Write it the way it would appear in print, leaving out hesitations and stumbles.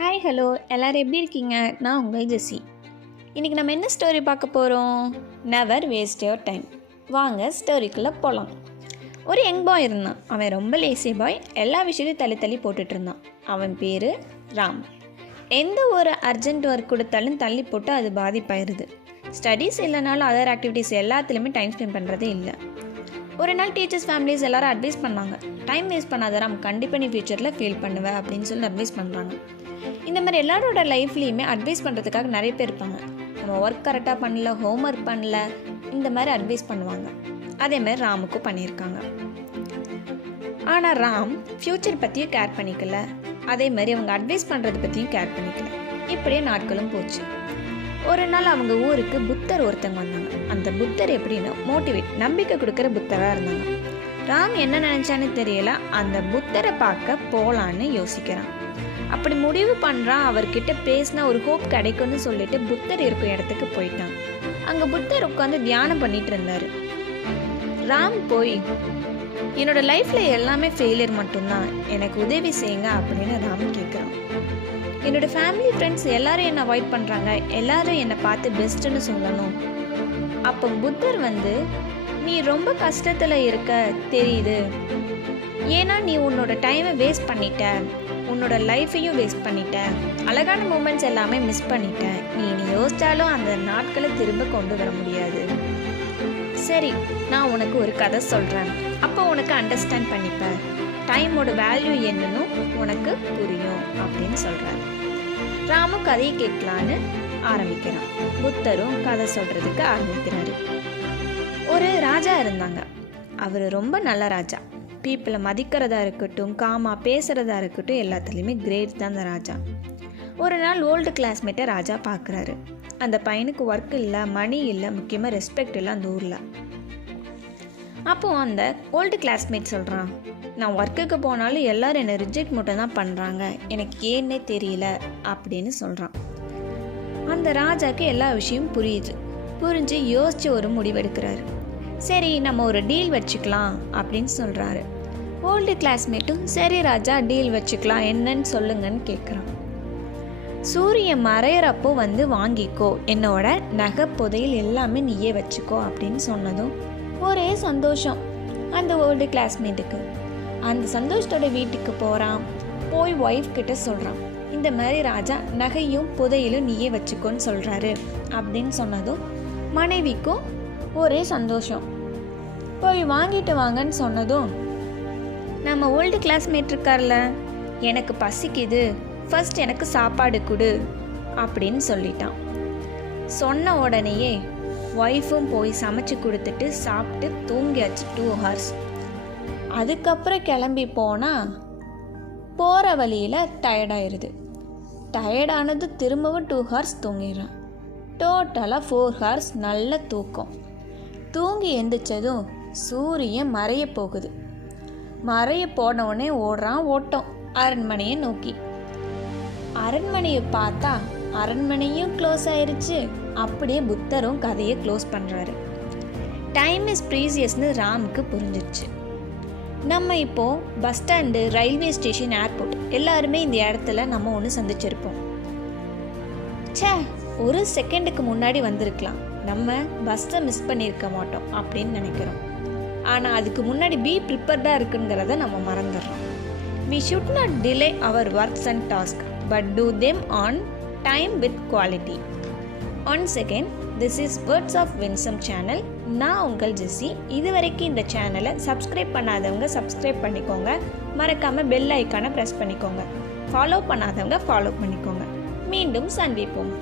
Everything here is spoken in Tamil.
ஹாய் ஹலோ எல்லோரும் எப்படி இருக்கீங்க? நான் உங்கள் ஜெஸ்ஸி. இன்றைக்கி நம்ம என்ன ஸ்டோரி பார்க்க போகிறோம்? Never waste your time. வாங்க ஸ்டோரிக்குள்ளே போகலாம். ஒரு யங் பாய் இருந்தான். அவன் ரொம்ப லேசி பாய். எல்லா விஷயத்தையும் தள்ளி தள்ளி போட்டுட்டு இருந்தான். அவன் பேர் ராம். எந்த ஒரு அர்ஜென்ட் ஒர்க் கொடுத்தாலும் தள்ளி போட்டு அது பாதிப்பாயிருது. ஸ்டடீஸ் இல்லைனாலும் அதர் ஆக்டிவிட்டீஸ் எல்லாத்துலேயுமே டைம் ஸ்பெண்ட் பண்ணுறதே இல்லை. ஒரு நாள் டீச்சர்ஸ் ஃபேமிலிஸ் எல்லோரும் அட்வைஸ் பண்ணாங்க. டைம் வேஸ்ட் பண்ணாத ராம், கண்டிப்பாக நீ ஃப்யூச்சரில் ஃபீல் பண்ணுவேன் அப்படின்னு சொல்லி அட்வைஸ் பண்ணுறாங்க. இந்த மாதிரி எல்லாரோட லைஃப்லேயுமே அட்வைஸ் பண்ணுறதுக்காக நிறைய பேர் இருப்பாங்க. நம்ம ஒர்க் கரெக்டாக பண்ணல, ஹோம் ஒர்க் பண்ணல, இந்த மாதிரி அட்வைஸ் பண்ணுவாங்க. அதேமாதிரி ராமுக்கும் பண்ணியிருக்காங்க. ஆனால் ராம் ஃப்யூச்சர் பற்றியும் கேர் பண்ணிக்கல, அதே மாதிரி அவங்க அட்வைஸ் பண்ணுறது பற்றியும் கேர் பண்ணிக்கல. இப்படியே நாட்களும் போச்சு. ஒரு நாள் அவங்க ஊருக்கு புத்தர் ஒருத்தங்க வந்தாங்க. அந்த புத்தர் எப்படின்னா மோட்டிவேட், நம்பிக்கை கொடுக்குற புத்தராக இருந்தாங்க. ராம் என்ன நினச்சான்னு தெரியல, அந்த புத்தரை பார்க்க போகலான்னு யோசிக்கிறான். அப்படி முடிவு பண்ணுறான். அவர்கிட்ட பேசினா ஒரு ஹோப் கிடைக்கும்னு சொல்லிட்டு புத்தர் இருக்கும் இடத்துக்கு போயிட்டான். அங்கே புத்தர் உட்காந்து தியானம் பண்ணிட்டு இருந்தார். ராம் போய், என்னோட லைஃப்பில் எல்லாமே ஃபெயிலியர் மட்டும்தான், எனக்கு உதவி செய்யுங்க அப்படின்னு ராம் கேட்குறான். என்னோடய ஃபேமிலி ஃப்ரெண்ட்ஸ் எல்லாரும் என்னை அவாய்ட் பண்ணுறாங்க, எல்லாரும் என்னை பார்த்து பெஸ்ட்டுன்னு சொல்லணும். அப்போ புத்தர் வந்து, நீ ரொம்ப கஷ்டத்தில் இருக்க தெரியுது, ஏன்னா நீ உன்னோட டைமை வேஸ்ட் பண்ணிட்ட, உன்னோட லைஃப்பையும் வேஸ்ட் பண்ணிட்ட, அழகான மூமெண்ட்ஸ் எல்லாமே மிஸ் பண்ணிட்ட, நீ யோசித்தாலும் அந்த நாட்களை திரும்ப கொண்டு வர முடியாது. சரி, நான் உனக்கு ஒரு கதை சொல்கிறேன், அப்போ உனக்கு அண்டர்ஸ்டாண்ட் பண்ணிப்ப, டைமோட வேல்யூ என்னன்னு உனக்கு புரியும் அப்படின்னு சொல்கிறாரு. ராமும் கதையை கேட்கலான்னு ஆரம்பிக்கிறான். புத்தரும் கதை சொல்கிறதுக்கு ஆரம்பிக்கிறாரு. ஒரு ராஜா இருந்தாங்க. அவர் ரொம்ப நல்ல ராஜா. பீப்புளை மதிக்கிறதா இருக்கட்டும், காமாக பேசுகிறதா இருக்கட்டும், எல்லாத்துலேயுமே கிரேட் தான் அந்த ராஜா. ஒரு நாள் ஓல்டு கிளாஸ்மேட்டை ராஜா பார்க்குறாரு. அந்த பையனுக்கு ஒர்க் இல்லை, மணி இல்லை, முக்கியமாக ரெஸ்பெக்ட் இல்லை அந்த ஊரில். அப்போது அந்த ஓல்டு கிளாஸ்மேட் சொல்கிறான், நான் ஒர்க்குக்கு போனாலும் எல்லோரும் என்னை ரிஜெக்ட் மட்டும் தான் பண்ணுறாங்க, எனக்கு ஏன்னே தெரியல அப்படின்னு சொல்கிறான். அந்த ராஜாவுக்கு எல்லா விஷயமும் புரிஞ்சு யோசித்து ஒரு முடிவெடுக்கிறாரு. சரி, நம்ம ஒரு டீல் வச்சுக்கலாம் அப்படின்னு சொல்கிறாரு. ஓல்டு கிளாஸ்மேட்டும் சரி ராஜா, டீல் வச்சுக்கலாம், என்னன்னு சொல்லுங்கன்னு கேட்குறான். சூரியன் மறையிறப்போ வந்து வாங்கிக்கோ, என்னோட நகை புதையல் எல்லாமே நீயே வச்சுக்கோ அப்படின்னு சொன்னதும் ஒரே சந்தோஷம் அந்த ஓல்டு கிளாஸ்மேட்டுக்கு. அந்த சந்தோஷத்தோட வீட்டுக்கு போகிறான். போய் ஒய்ஃப் கிட்ட சொல்கிறான், இந்த மாதிரி ராஜா நகையும் புதையலும் நீயே வச்சுக்கோன்னு சொல்கிறாரு அப்படின்னு சொன்னதும் மனைவிக்கும் ஒரே சந்தோஷம். போய் வாங்கிட்டு வாங்கன்னு சொன்னதும் நம்ம ஓல்டு கிளாஸ்மேட் இருக்கார்ல, எனக்கு பசிக்குது, ஃபர்ஸ்ட் எனக்கு சாப்பாடு கொடு அப்படின்னு சொல்லிட்டான். சொன்ன உடனேயே ஒய்ஃபும் போய் சமைச்சு கொடுத்துட்டு சாப்பிட்டு தூங்கியாச்சு 2 hours. அதுக்கப்புறம் கிளம்பி போனால் போகிற வழியில் டயர்டாயிருது. டயர்டானது திரும்பவும் 2 hours தூங்கிடுறான். டோட்டலாக 4 hours நல்ல தூக்கம். தூங்கி எந்திரிச்சதும் சூரியன் மறைய போகுது. மறைய போனவுடனே ஓடுறான் ஓட்டம் அரண்மனையை நோக்கி. அரண்மனையை பார்த்தா அரண்மனையும் க்ளோஸ் ஆயிடுச்சு. அப்படியே புத்தரும் கதையை க்ளோஸ் பண்ணுறாரு. டைம் இஸ் ப்ரீசியஸ்னு ராமுக்கு புரிஞ்சிருச்சு. நம்ம இப்போது bus stand, railway station, airport எல்லாருமே இந்த இடத்துல நம்ம ஒன்று சந்திச்சிருப்போம். ஒரு செகண்டுக்கு முன்னாடி வந்திருக்கலாம், நம்ம பஸ்ஸை மிஸ் பண்ணியிருக்க மாட்டோம் அப்படின்னு நினைக்கிறோம். ஆனால் அதுக்கு முன்னாடி பி ப்ரிப்பேர்டாக இருக்குங்கிறத நம்ம மறந்துடுறோம். We should not delay our works and tasks, but do them on time with quality. Once again, this is Words of Winsome channel. நான் உங்கள் ஜெஸ்ஸி. இதுவரைக்கும் இந்த சேனலை சப்ஸ்கிரைப் பண்ணாதவங்க சப்ஸ்கிரைப் பண்ணிக்கோங்க. மறக்காமல் பெல் ஐக்கானை ப்ரெஸ் பண்ணிக்கோங்க. ஃபாலோ பண்ணாதவங்க ஃபாலோ பண்ணிக்கோங்க. மீண்டும் சந்திப்போம்.